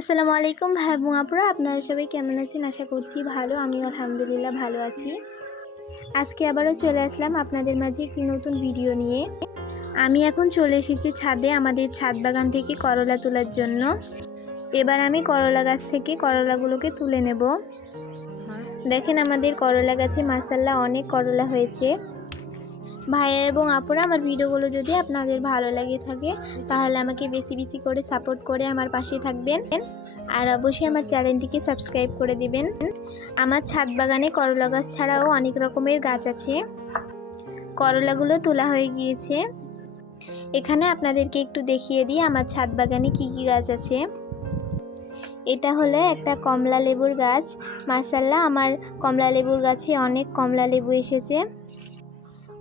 আসসালামু আলাইকুম ভাই আপুরা, আপনারা সবাই কেমন আছেন? আশা করছি ভালো, আমিও আলহামদুলিল্লাহ ভালো আছি। আজকে আবারও চলে আসলাম আপনাদের মাঝে একটি নতুন ভিডিও নিয়ে। আমি এখন চলে এসেছি ছাদে, আমাদের ছাদ বাগান থেকে করলা তোলার জন্য। এবার আমি করলা গাছ থেকে করলাগুলোকে তুলে নেব। দেখেন আমাদের করলা গাছে মাসাল্লাহ অনেক করলা হয়েছে। ভাইয়া এবং আপুরা, আমার ভিডিওগুলো যদি আপনাদের ভালো লাগে থাকে, তাহলে আমাকে বেশি বেশি করে সাপোর্ট করে আমার পাশে থাকবেন। আর অবশ্যই আমার চ্যানেলটিকে সাবস্ক্রাইব করে দিবেন। আমার ছাদ বাগানে করলা গাছ ছাড়াও অনেক রকমের গাছ আছে। করলাগুলো তোলা হয়ে গিয়েছে। এখানে আপনাদেরকে একটু দেখিয়ে দিই আমার ছাদ বাগানে কী কী গাছ আছে। এটা হলো একটা কমলা লেবুর গাছ। মাসাল্লাহ আমার কমলা লেবুর গাছে অনেক কমলা লেবু এসেছে।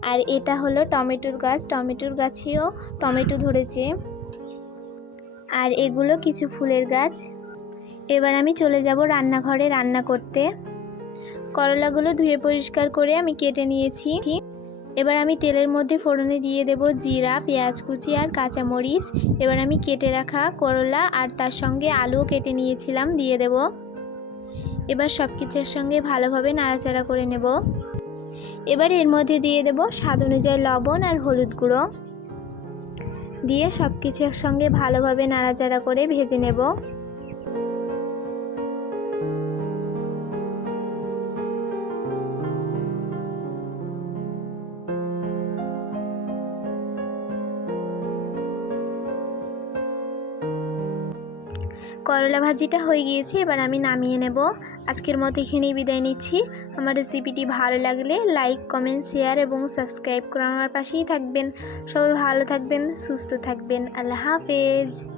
আর এটা হলো টমেটোর গাছ। টমেটোর গাছেও টমেটো ধরেছে। আর এগুলো কিছু ফুলের গাছ। এবার আমি চলে যাব রান্নাঘরে রান্না করতে। করলাগুলো ধুয়ে পরিষ্কার করে আমি কেটে নিয়েছি। এবার আমি তেলের মধ্যে ফোড়নে দিয়ে দেব জিরা, পেঁয়াজ কুচি আর কাঁচামরিচ। এবার আমি কেটে রাখা করলা আর তার সঙ্গে আলুও কেটে নিয়েছিলাম, দিয়ে দেব। এবার সব কিছুর সঙ্গে ভালোভাবে নাড়াচাড়া করে নেব। এবার এর মধ্যে দিয়ে দেব স্বাদ অনুযায়ী লবণ আর হলুদ গুঁড়ো। দিয়ে সব কিছু একসঙ্গে ভালোভাবে নাড়াচাড়া করে ভেজে নেব। করলা ভাজিটা হয়ে গিয়েছে, এবার আমি নামিয়ে নেব। আজকের মতো এখানেই বিদায় নিচ্ছি। আমার রেসিপিটি ভালো লাগলে লাইক কমেন্ট শেয়ার এবং সাবস্ক্রাইব করে আমার পাশেই থাকবেন। সবাই ভালো থাকবেন, সুস্থ থাকবেন। আল্লাহ হাফেজ।